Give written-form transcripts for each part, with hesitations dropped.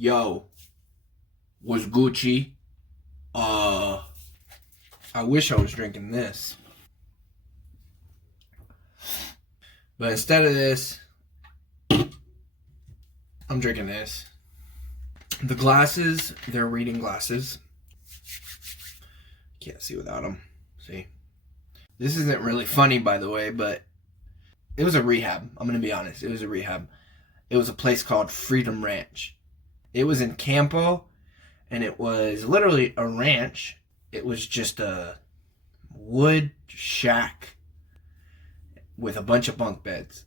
Yo, was Gucci. I wish I was drinking this. But instead of this, I'm drinking this. The glasses, they're reading glasses. Can't see without them. See? This isn't really funny, by the way, but it was a rehab. I'm going to be honest. It was a rehab. It was a place called Freedom Ranch. It was in Campo, and it was literally a ranch. It was just a wood shack with a bunch of bunk beds.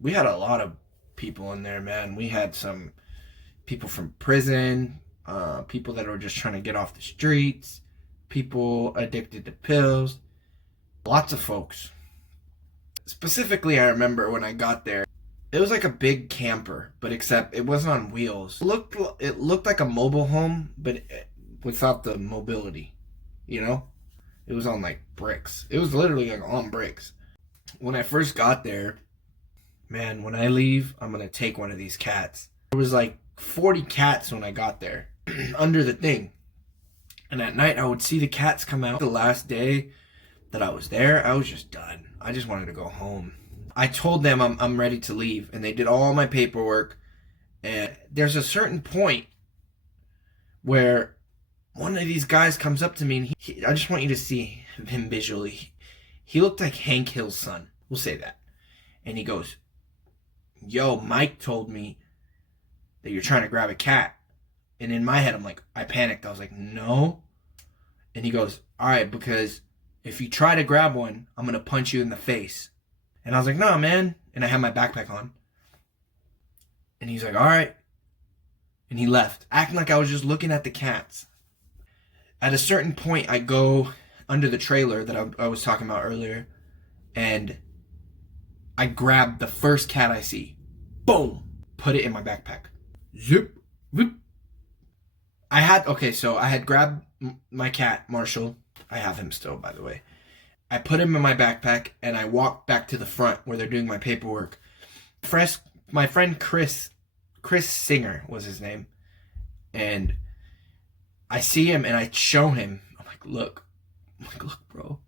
We had a lot of people in there, man. We had some people from prison, people that were just trying to get off the streets, people addicted to pills, lots of folks. Specifically, I remember when I got there, it was like a big camper, but except it wasn't on wheels. It looked like a mobile home, but without the mobility, you know? It was on like bricks. It was literally like on bricks. When I first got there, man, when I leave, I'm going to take one of these cats. There was like 40 cats when I got there under the thing. And at night, I would see the cats come out. The last day that I was there, I was just done. I just wanted to go home. I told them I'm ready to leave, and they did all my paperwork. And there's a certain point where one of these guys comes up to me, and I just want you to see him visually. He looked like Hank Hill's son. We'll say that. And he goes, "Yo, Mike told me that you're trying to grab a cat." And in my head, I'm like, I panicked. I was like, "No." And he goes, "All right, because if you try to grab one, I'm going to punch you in the face." And I was like, "Nah, man." And I had my backpack on. And he's like, "All right." And he left, acting like I was just looking at the cats. At a certain point, I go under the trailer that I was talking about earlier, and I grab the first cat I see. Boom! Put it in my backpack. Zip! Whoop! I had grabbed my cat, Marshall. I have him still, by the way. I put him in my backpack, and I walked back to the front where they're doing my paperwork. My friend Chris Singer was his name, and I see him, and I show him. I'm like, look, bro.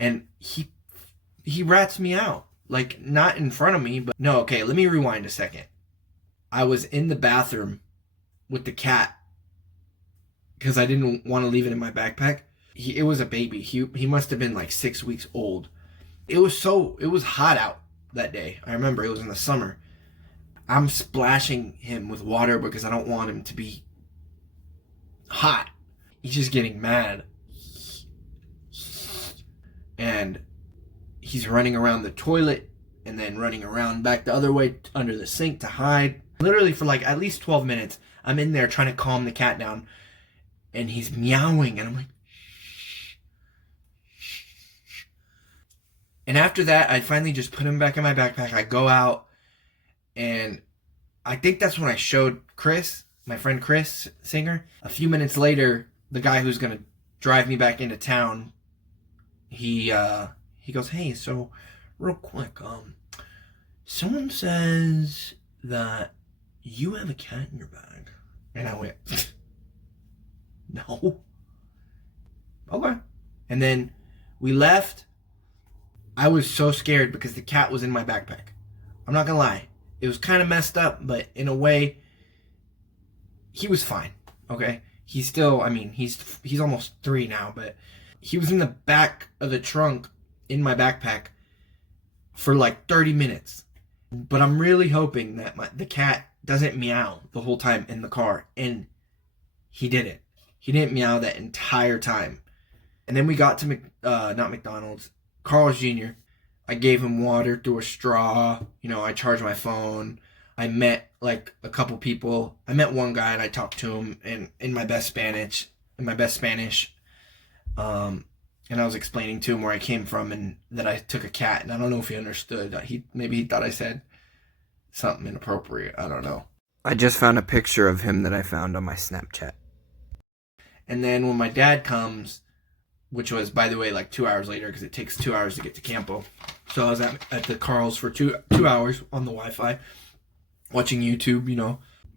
And he rats me out. Like, not in front of me, but no, okay, let me rewind a second. I was in the bathroom with the cat because I didn't want to leave it in my backpack. It was a baby. He must have been like 6 weeks old. It was hot out that day. I remember it was in the summer. I'm splashing him with water because I don't want him to be hot. He's just getting mad. And he's running around the toilet and then running around back the other way under the sink to hide. Literally for like at least 12 minutes, I'm in there trying to calm the cat down. And he's meowing, and I'm like, and after that, I finally just put him back in my backpack. I go out, and I think that's when I showed Chris, my friend Chris Singer. A few minutes later, the guy who's going to drive me back into town, he goes, "Hey, so real quick, someone says that you have a cat in your bag." And I went, "No." Okay. And then we left. I was so scared because the cat was in my backpack. I'm not gonna lie. It was kind of messed up, but in a way, he was fine. Okay? He's still, he's almost 3 now, but he was in the back of the trunk in my backpack for like 30 minutes. But I'm really hoping that the cat doesn't meow the whole time in the car. And he didn't. He didn't meow that entire time. And then we got to not McDonald's, Carl's Jr. I gave him water through a straw. I charged my phone. I met like a couple people. I met one guy and I talked to him in my best Spanish. And I was explaining to him where I came from and that I took a cat. And I don't know if he understood. Maybe he thought I said something inappropriate. I don't know. I just found a picture of him that I found on my Snapchat. And then when my dad comes, which was, by the way, like 2 hours later because it takes 2 hours to get to Campo. So I was at the Carl's for two hours on the Wi-Fi, watching YouTube,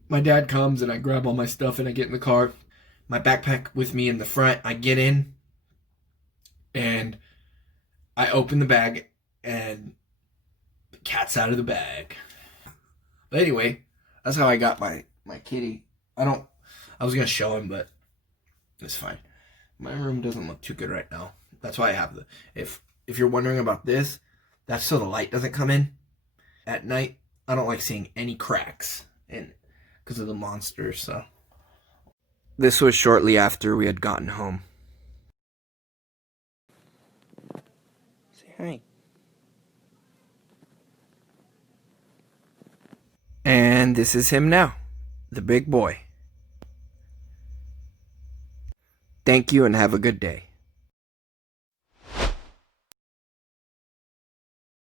My dad comes and I grab all my stuff and I get in the car. My backpack with me in the front. I get in and I open the bag and the cat's out of the bag. But anyway, that's how I got my kitty. I was gonna show him, but it's fine. My room doesn't look too good right now. That's why I have if you're wondering about this, that's so the light doesn't come in at night. I don't like seeing any cracks in because of the monsters, so. This was shortly after we had gotten home. Say hi. And this is him now, the big boy. Thank you and have a good day.